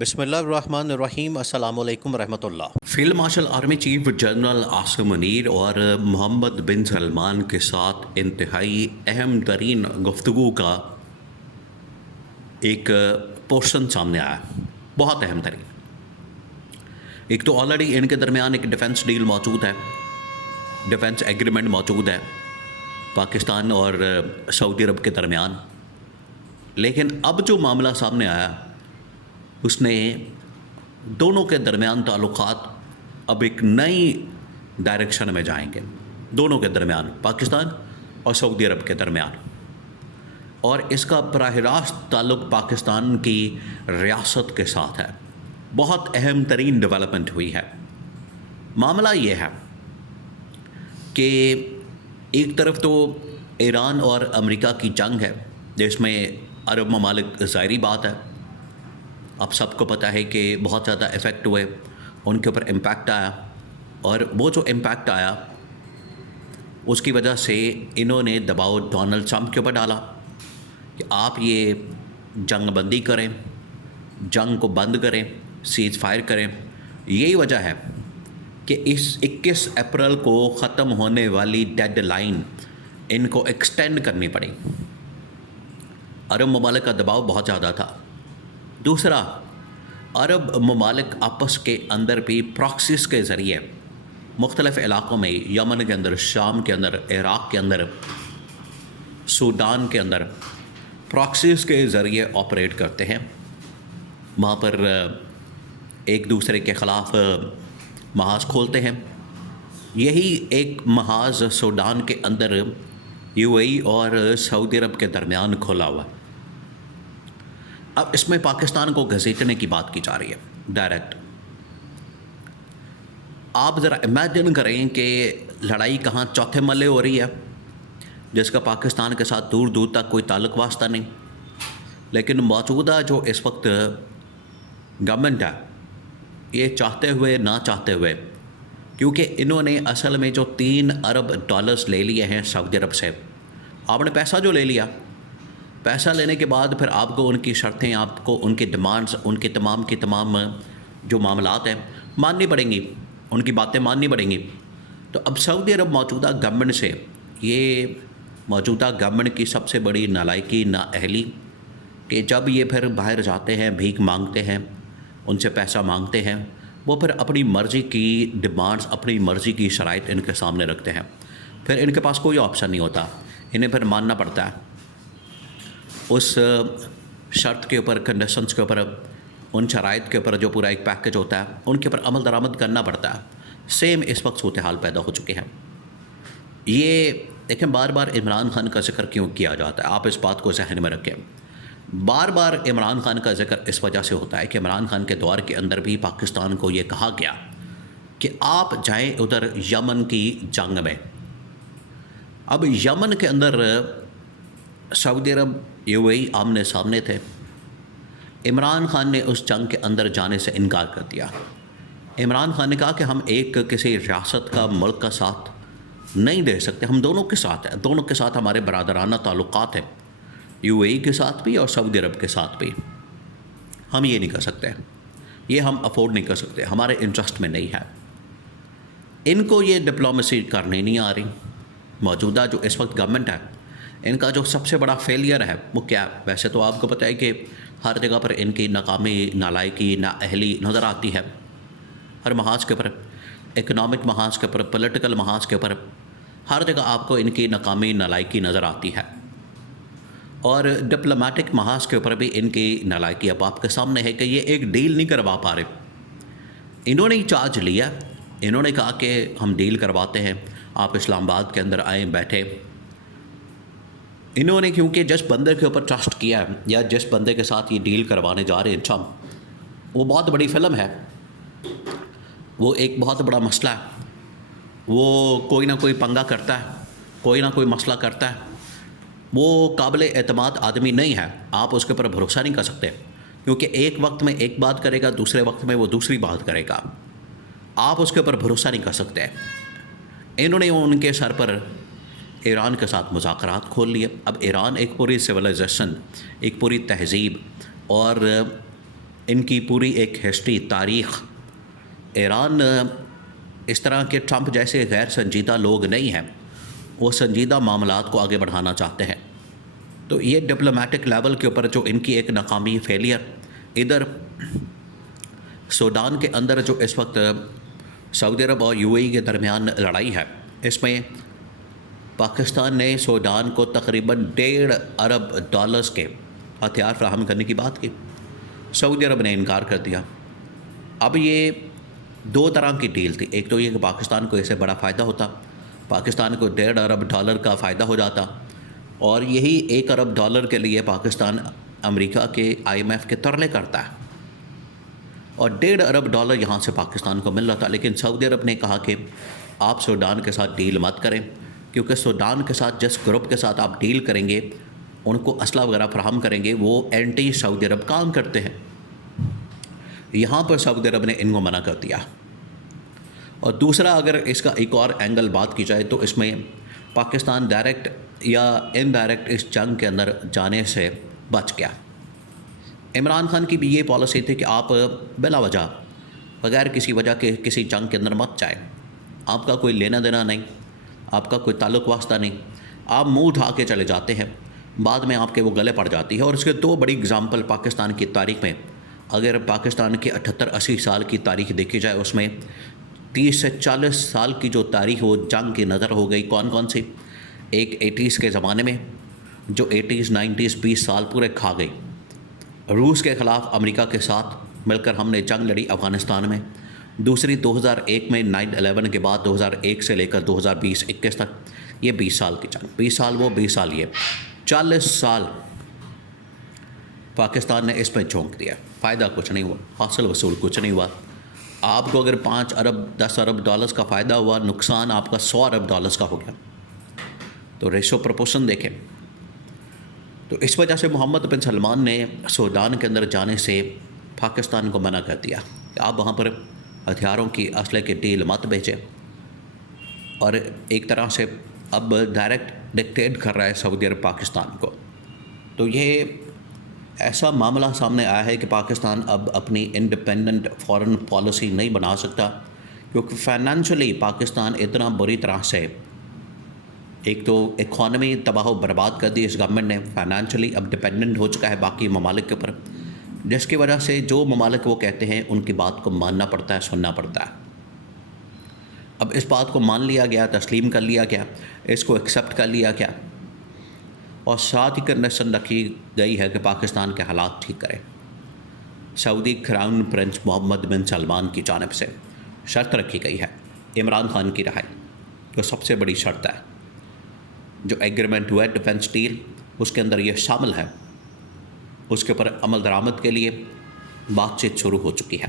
بسم اللہ الرحمن الرحیم۔ السلام علیکم ورحمۃ اللہ۔ Field marshal army chief general Asim Munir اور محمد بن سلمان کے ساتھ انتہائی اہم ترین گفتگو کا ایک پورشن سامنے آیا، بہت اہم ترین۔ ایک تو آلریڈی ان کے درمیان ایک ڈیفنس ڈیل موجود ہے، ڈیفنس ایگریمنٹ موجود ہے پاکستان اور سعودی عرب کے درمیان، لیکن اب جو معاملہ سامنے آیا اس نے دونوں کے درمیان تعلقات اب ایک نئی ڈائریکشن میں جائیں گے، دونوں کے درمیان، پاکستان اور سعودی عرب کے درمیان، اور اس کا براہ راست تعلق پاکستان کی ریاست کے ساتھ ہے۔ بہت اہم ترین ڈیولپمنٹ ہوئی ہے۔ معاملہ یہ ہے کہ ایک طرف تو ایران اور امریکہ کی جنگ ہے جس میں عرب ممالک ظاہری بات ہے، اب سب کو پتہ ہے کہ بہت زیادہ افیکٹ ہوئے، ان کے اوپر امپیکٹ آیا، اور وہ جو امپیکٹ آیا اس کی وجہ سے انہوں نے دباؤ ڈونلڈ ٹرمپ کے اوپر ڈالا کہ آپ یہ جنگ بندی کریں، جنگ کو بند کریں، سیز فائر کریں۔ یہی وجہ ہے کہ اس 21 اپریل کو ختم ہونے والی ڈیڈ لائن ان کو ایکسٹینڈ کرنی پڑی۔ عرب ممالک کا دباؤ بہت زیادہ تھا۔ دوسرا، عرب ممالک آپس کے اندر بھی پراکسیز کے ذریعے مختلف علاقوں میں، یمن کے اندر، شام کے اندر، عراق کے اندر، سوڈان کے اندر پراکسیز کے ذریعے آپریٹ کرتے ہیں، وہاں پر ایک دوسرے کے خلاف محاذ کھولتے ہیں۔ یہی ایک محاذ سوڈان کے اندر یو اے ای اور سعودی عرب کے درمیان کھولا ہوا۔ اب اس میں پاکستان کو گھسیٹنے کی بات کی جا رہی ہے ڈائریکٹ۔ آپ ذرا امیجن کریں کہ لڑائی کہاں چوتھے محلے ہو رہی ہے، جس کا پاکستان کے ساتھ دور دور تک کوئی تعلق واسطہ نہیں، لیکن موجودہ جو اس وقت گورنمنٹ ہے، یہ چاہتے ہوئے نہ چاہتے ہوئے، کیونکہ انہوں نے اصل میں جو 3 ارب ڈالرز لے لیے ہیں سعودی عرب سے، آپ نے پیسہ جو لے لیا، پیسہ لینے کے بعد پھر آپ کو ان کی شرطیں، آپ کو ان کی ڈیمانڈز، ان کی تمام جو معاملات ہیں ماننی پڑیں گی، ان کی باتیں ماننی پڑیں گی۔ تو اب سعودی عرب موجودہ گورنمنٹ سے، یہ موجودہ گورنمنٹ کی سب سے بڑی نالائکی، نااہلی، کہ جب یہ پھر باہر جاتے ہیں، بھیک مانگتے ہیں، ان سے پیسہ مانگتے ہیں، وہ پھر اپنی مرضی کی ڈیمانڈز، اپنی مرضی کی شرائط ان کے سامنے رکھتے ہیں، پھر ان کے پاس کوئی آپشن نہیں ہوتا، انہیں پھر ماننا پڑتا ہے۔ اس شرط کے اوپر، کنڈیشنز کے اوپر، ان شرائط کے اوپر جو پورا ایک پیکج ہوتا ہے، ان کے اوپر عمل درآمد کرنا پڑتا ہے۔ سیم اس وقت صورتحال پیدا ہو چکے ہیں۔ یہ دیکھیں، بار بار عمران خان کا ذکر کیوں کیا جاتا ہے، آپ اس بات کو ذہن میں رکھیں۔ بار بار عمران خان کا ذکر اس وجہ سے ہوتا ہے کہ عمران خان کے دور کے اندر بھی پاکستان کو یہ کہا گیا کہ آپ جائیں ادھر یمن کی جنگ میں۔ اب یمن کے اندر سعودی عرب، یو اے ای آمنے سامنے تھے۔ عمران خان نے اس جنگ کے اندر جانے سے انکار کر دیا۔ عمران خان نے کہا کہ ہم ایک کسی ریاست کا، ملک کا ساتھ نہیں دے سکتے، ہم دونوں کے ساتھ ہیں، دونوں کے ساتھ ہمارے برادرانہ تعلقات ہیں، یو اے ای کے ساتھ بھی اور سعودی عرب کے ساتھ بھی۔ ہم یہ نہیں کر سکتے، یہ ہم افورڈ نہیں کر سکتے، ہمارے انٹرسٹ میں نہیں ہے۔ ان کو یہ ڈپلومیسی کرنی نہیں آ رہی۔ موجودہ جو اس وقت گورنمنٹ ہے، ان کا جو سب سے بڑا فیلئر ہے وہ کیا ہے؟ ویسے تو آپ کو پتہ ہے کہ ہر جگہ پر ان کی ناکامی، نالائکی، نااہلی نظر آتی ہے، ہر محاذ کے اوپر، اکنامک محاذ کے اوپر، پولیٹیکل محاذ کے اوپر، ہر جگہ آپ کو ان کی ناکامی، نالائکی نظر آتی ہے، اور ڈپلومیٹک محاذ کے اوپر بھی ان کی نالائکی اب آپ کے سامنے ہے کہ یہ ایک ڈیل نہیں کروا پا رہے۔ انہوں نے ہی چارج لیا، انہوں نے کہا کہ ہم ڈیل کرواتے ہیں، آپ اسلام آباد کے اندر آئیں، بیٹھے۔ انہوں نے کیونکہ جس بندے کے اوپر ٹرسٹ کیا ہے، یا جس بندے کے ساتھ یہ ڈیل کروانے جا رہے ہیں، وہ بہت بڑی فلم ہے، وہ ایک بہت بڑا مسئلہ ہے، وہ کوئی نہ کوئی پنگا کرتا ہے، کوئی نہ کوئی مسئلہ کرتا ہے، وہ قابل اعتماد آدمی نہیں ہے، آپ اس کے اوپر بھروسہ نہیں کر سکتے، کیونکہ ایک وقت میں ایک بات کرے گا، دوسرے وقت میں وہ دوسری بات کرے گا، آپ اس کے اوپر بھروسہ نہیں کر سکتے۔ انہوں نے ان کے سر پر ایران کے ساتھ مذاکرات کھول لیے۔ اب ایران ایک پوری سویلائزیشن، ایک پوری تہذیب اور ان کی پوری ایک ہسٹری، تاریخ. ایران اس طرح کے ٹرمپ جیسے غیر سنجیدہ لوگ نہیں ہیں، وہ سنجیدہ معاملات کو آگے بڑھانا چاہتے ہیں. تو یہ ڈپلومیٹک لیول کے اوپر جو ان کی ایک ناکامی، فیلئر. ادھر سوڈان کے اندر جو اس وقت سعودی عرب اور یو اے ای کے درمیان لڑائی ہے، اس میں پاکستان نے سوڈان کو تقریباً $1.5 ارب کے ہتھیار فراہم کرنے کی بات کی. سعودی عرب نے انکار کر دیا. اب یہ دو طرح کی ڈیل تھی. ایک تو یہ کہ پاکستان کو اس سے بڑا فائدہ ہوتا، پاکستان کو $1.5 ارب کا فائدہ ہو جاتا، اور یہی $1 ارب کے لیے پاکستان امریکہ کے IMF کے ترلے کرتا ہے، اور $1.5 ارب یہاں سے پاکستان کو مل رہا تھا. لیکن سعودی عرب نے کہا کہ آپ سوڈان کے ساتھ ڈیل مت کریں، کیونکہ سوڈان کے ساتھ جس گروپ کے ساتھ آپ ڈیل کریں گے، ان کو اسلحہ وغیرہ فراہم کریں گے، وہ اینٹی سعودی عرب کام کرتے ہیں. یہاں پر سعودی عرب نے ان کو منع کر دیا. اور دوسرا، اگر اس کا ایک اور اینگل بات کی جائے تو اس میں پاکستان ڈائریکٹ یا انڈائریکٹ اس جنگ کے اندر جانے سے بچ گیا. عمران خان کی بھی یہ پالیسی تھی کہ آپ بلا وجہ، بغیر کسی وجہ کے کسی جنگ کے اندر مت جائیں. آپ کا کوئی لینا دینا نہیں، آپ کا کوئی تعلق واسطہ نہیں، آپ منہ اٹھا کے چلے جاتے ہیں، بعد میں آپ کے وہ گلے پڑ جاتی ہے. اور اس کے دو بڑی اگزامپل پاکستان کی تاریخ میں، اگر پاکستان کی 78-80 سال کی تاریخ دیکھی جائے، اس میں 30 سے 40 سال کی جو تاریخ وہ جنگ کی نظر ہو گئی. کون کون سی؟ ایک 80s کے زمانے میں، جو 80s 90s 20 سال پورے کھا گئی. روس کے خلاف امریکہ کے ساتھ مل کر ہم نے جنگ لڑی افغانستان میں. دوسری 2001 میں 9/11 کے بعد 2001 سے لے کر 2020-21 تک، یہ 20 سال کی جنگ. 20 سال وہ، 20 سال یہ، 40 سال پاکستان نے اس میں جھونک دیا. فائدہ کچھ نہیں ہوا، حاصل وصول کچھ نہیں ہوا. آپ کو اگر 5 ارب 10 ارب ڈالرز کا فائدہ ہوا، نقصان آپ کا 100 ارب ڈالرز کا ہو گیا. تو ریشو پروپورشن دیکھیں. تو اس وجہ سے محمد بن سلمان نے سوڈان کے اندر جانے سے پاکستان کو منع کر دیا کہ آپ وہاں پر ہتھیاروں کی، اسلحے کی ڈیل مت بھیجیں. اور ایک طرح سے اب ڈائریکٹ ڈکٹیٹ کر رہا ہے سعودی عرب پاکستان کو. تو یہ ایسا معاملہ سامنے آیا ہے کہ پاکستان اب اپنی انڈیپینڈنٹ فارن پالیسی نہیں بنا سکتا، کیونکہ فائنینشلی پاکستان اتنا بری طرح سے، ایک تو اکانومی تباہ و برباد کر دی اس گورنمنٹ نے، فائنینشلی اب ڈپینڈنٹ ہو چکا ہے باقی ممالک کے اوپر، جس کی وجہ سے جو ممالک وہ کہتے ہیں ان کی بات کو ماننا پڑتا ہے، سننا پڑتا ہے. اب اس بات کو مان لیا گیا، تسلیم کر لیا گیا، اس کو ایکسیپٹ کر لیا گیا، اور ساتھ ہی کنڈیشن رکھی گئی ہے کہ پاکستان کے حالات ٹھیک کرے. سعودی کراؤن پرنس محمد بن سلمان کی جانب سے شرط رکھی گئی ہے عمران خان کی رہائی، جو سب سے بڑی شرط ہے. جو ایگریمنٹ ہوا ہے ڈیفنس ڈیل، اس کے اندر یہ شامل ہے. اس کے اوپر عمل درآمد کے لیے بات چیت شروع ہو چکی ہے.